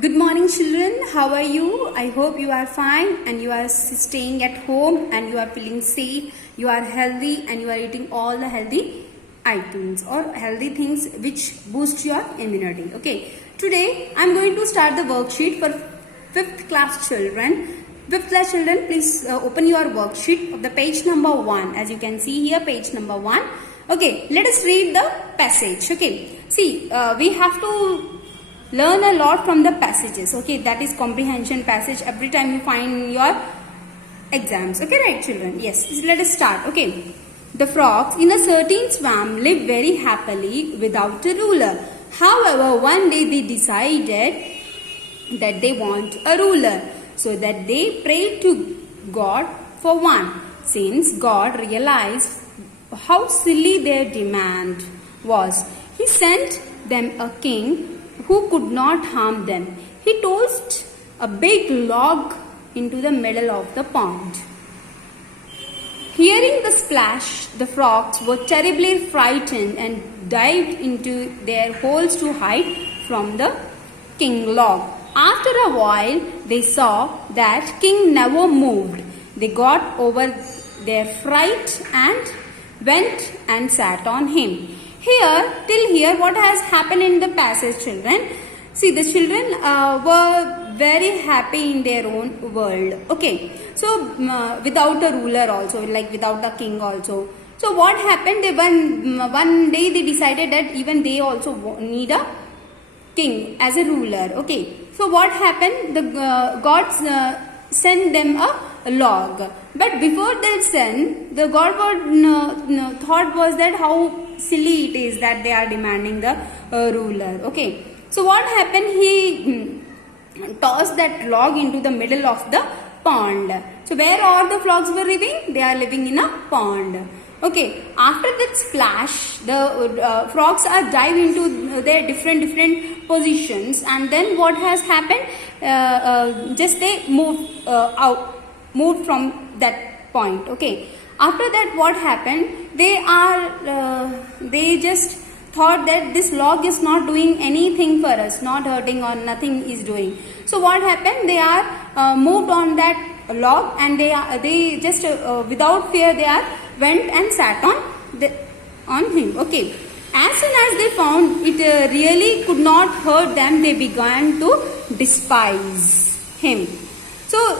Good morning, children. How are you? I hope you are fine and you are staying at home and you are feeling safe, you are healthy and you are eating all the healthy items or healthy things which boost your immunity. Okay. Today I am going to start the worksheet for 5th class children. 5th class children, please open your worksheet of the page number 1. As you can see here, page number 1. Okay, let us read the passage. Okay. See, we have to learn a lot from the passages. Okay, that is comprehension passage every time you find your exams. Okay, right children? Yes, let us start. Okay, the frogs in a certain swamp lived very happily without a ruler. However, one day they decided that they want a ruler, so that they prayed to God for one. Since God realized how silly their demand was, He sent them a king who could not harm them. He tossed a big log into the middle of the pond. Hearing the splash, the frogs were terribly frightened and dived into their holes to hide from the king log. After a while, they saw that king never moved. They got over their fright and went and sat on him. Till here, what has happened in the passage, children? See, the children were very happy in their own world. Okay, so without a ruler also, like without a king also. So what happened? One day they decided that even they also need a king as a ruler. Okay, so what happened? The God sent them a log. But before they sent, the God thought was that how silly it is that they are demanding the ruler. Okay, so what happened? He tossed that log into the middle of the pond. So where all the frogs were living? They are living in a pond. Okay, after that splash, the frogs are dive into their different positions, and then what has happened? Just they moved from that point. Okay, after that what happened? They just thought that this log is not doing anything for us, not hurting or nothing is doing. So what happened? They are moved on that log, and they just without fear they are went and sat on him. Okay, as soon as they found it really could not hurt them, they began to despise him. So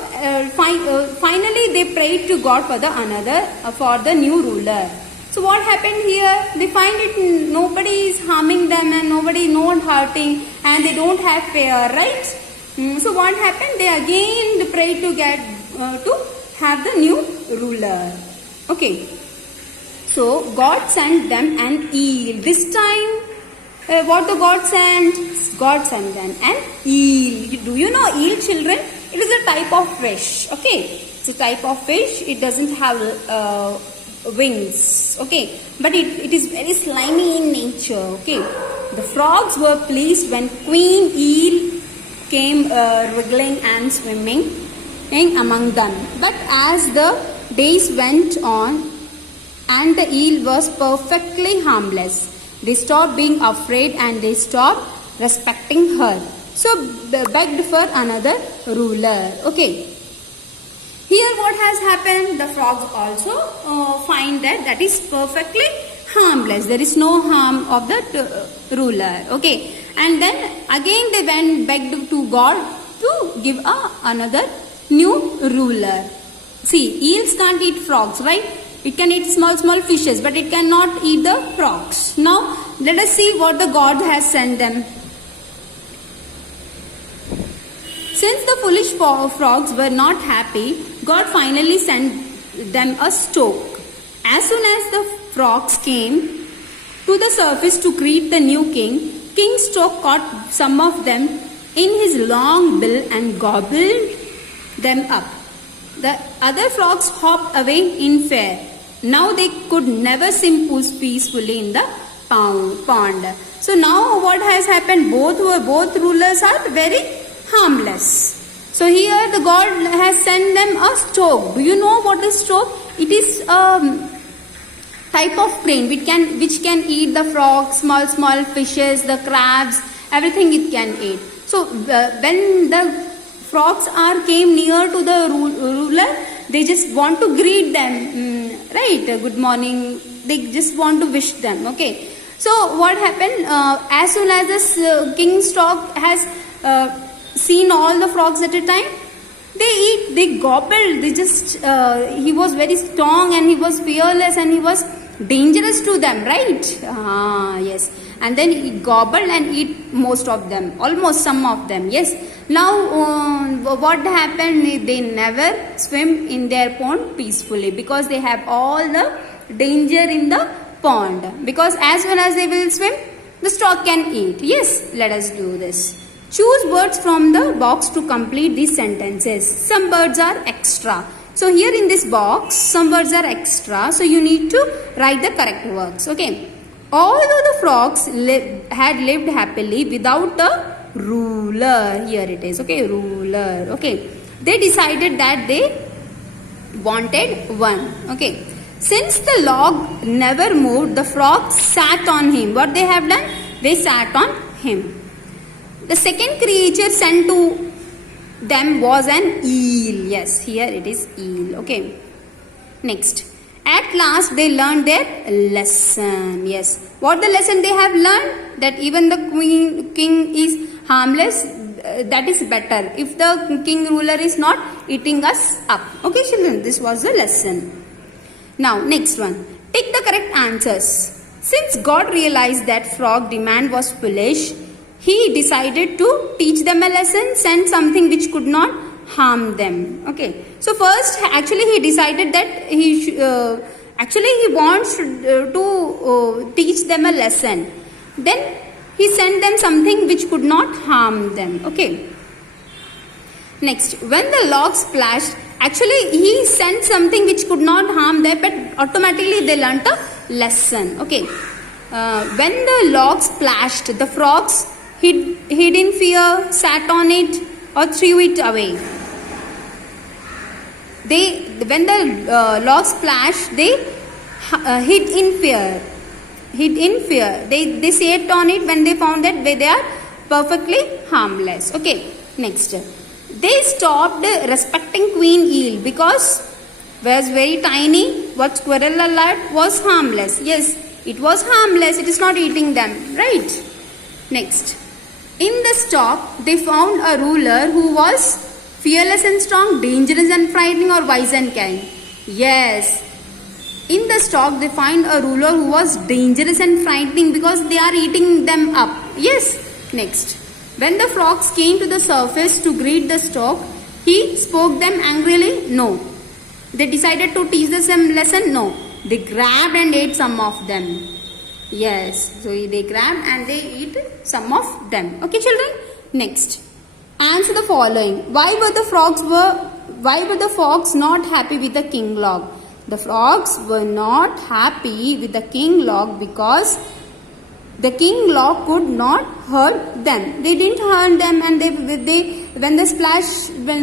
finally they prayed to God for the new ruler. So what happened here? They find it nobody is harming them and nobody not hurting, and they don't have fear, right? So what happened? They again prayed to get to have the new ruler. Okay. So God sent them an eel. This time, what the God sent? God sent them an eel. Do you know eel, children? It is a type of fish. Okay, it's a type of fish. It doesn't have wings. Okay, but it is very slimy in nature. Okay, the frogs were pleased when Queen Eel came wriggling and swimming among them. But as the days went on and the eel was perfectly harmless, they stopped being afraid and they stopped respecting her. So begged for another ruler. Okay. Here what has happened? The frogs also find that is perfectly harmless. There is no harm of the ruler. Okay. And then again they went begged to God to give another new ruler. See, eels can't eat frogs, right? It can eat small fishes, but it cannot eat the frogs. Now let us see what the God has sent them. Since the foolish frogs were not happy, God finally sent them a stork. As soon as the frogs came to the surface to greet the new king, King Stork caught some of them in his long bill and gobbled them up. The other frogs hopped away in fear. Now they could never swim peacefully in the pond. So now what has happened? Both rulers are very harmless. So here the God has sent them a stork. Do you know what is stork? It is a type of crane which can eat the frogs, small fishes, the crabs, everything it can eat. So when the frogs are came near to the ruler, they just want to greet them, right? Good morning. They just want to wish them. Okay. So what happened? As soon as this king's dog has seen all the frogs at a time, they eat, they gobbled. They just he was very strong and he was fearless and he was dangerous to them, right? Yes. And then he gobbled and eat most of them, almost some of them. Yes. Now what happened? They never swim in their pond peacefully because they have all the danger in the pond. Because as soon as they will swim, the stork can eat. Yes. Let us do this. Choose words from the box to complete these sentences. Some words are extra. So here in this box, some words are extra. So you need to write the correct words. Okay. Although the frogs had lived happily without a ruler. Here it is. Okay. Ruler. Okay. They decided that they wanted one. Okay. Since the log never moved, the frogs sat on him. What they have done? They sat on him. The second creature sent to them was an eel. Yes, here it is eel. Okay. Next. At last they learned their lesson. Yes. What the lesson they have learned? That even the king is harmless. That is better. If the king ruler is not eating us up. Okay, children. This was the lesson. Now, next one. Take the correct answers. Since God realized that frog demand was foolish, he decided to teach them a lesson, send something which could not harm them. Okay. So first, actually, he decided that he wants to teach them a lesson. Then he sent them something which could not harm them. Okay. Next, when the log splashed, actually he sent something which could not harm them, but automatically they learnt a lesson. Okay. When the log splashed, the frogs hid in fear, sat on it, or threw it away. When the log splashed, they hid in fear. They sat on it when they found that they are perfectly harmless. Okay. Next. They stopped respecting Queen Eel because was very tiny. What squirrel alert was harmless. Yes, it was harmless. It is not eating them. Right. Next. In the stock, they found a ruler who was fearless and strong, dangerous and frightening, or wise and kind. Yes. In the stock, they find a ruler who was dangerous and frightening because they are eating them up. Yes. Next. When the frogs came to the surface to greet the stock, he spoke them angrily? No. They decided to teach them some lesson? No. They grabbed and ate some of them. Yes, so they grab and they eat some of them. Okay, children. Next, answer the following. Why were the frogs not happy with the king log? The frogs were not happy with the king log because the king log could not hurt them. They didn't hurt them, and when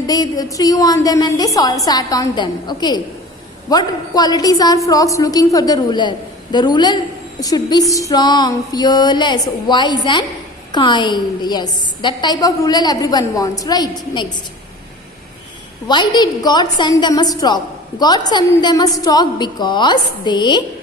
they threw on them and they sat on them. Okay, what qualities are frogs looking for the ruler? The ruler should be strong, fearless, wise and kind. Yes, that type of ruler everyone wants, right? Next. Why did God send them a stork? God sent them a stork because they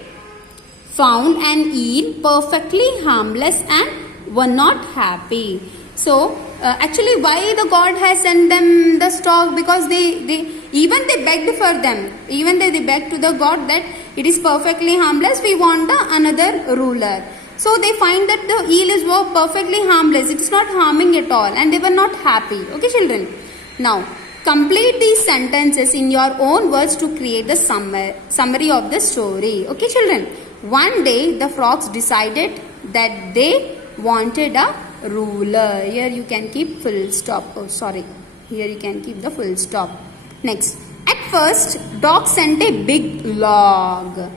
found an eel perfectly harmless and were not happy. So, actually why the God has sent them the stork? Because they begged for them. Even they begged to the God that it is perfectly harmless, we want another ruler. So they find that the eel is perfectly harmless. It is not harming at all, and they were not happy. Okay, children. Now, complete these sentences in your own words to create the summary of the story. Okay, children. One day, the frogs decided that they wanted a ruler. Here you can keep full stop. Oh, sorry. Here you can keep the full stop. Next. At first, dog sent a big log.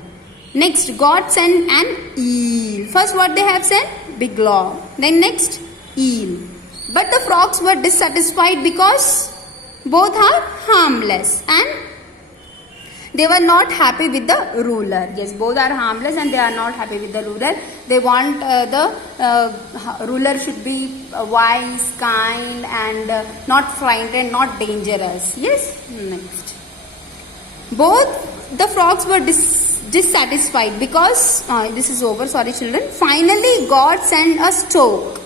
Next, God sent an eel. First, what they have sent? Big log. Then next, eel. But the frogs were dissatisfied because both are harmless. And They were not happy with the ruler. Yes, both are harmless and they are not happy with the ruler. They want the ruler should be wise, kind, and not frightened, not dangerous. Yes, next. Both the frogs were dissatisfied because this is over. Sorry, children. Finally, God sent a stork.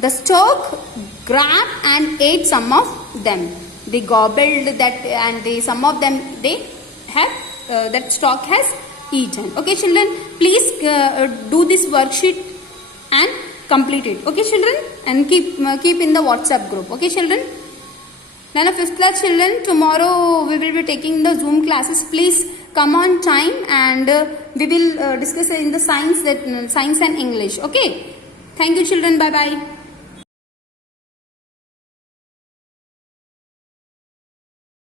The stork grabbed and ate some of them. They gobbled that, and some of them they have that stork has eaten. Okay, children, please do this worksheet and complete it. Okay, children, and keep in the WhatsApp group. Okay, children. Now, 5th class children, tomorrow we will be taking the Zoom classes. Please come on time, and we will discuss in the science and English. Okay. Thank you, children. Bye bye.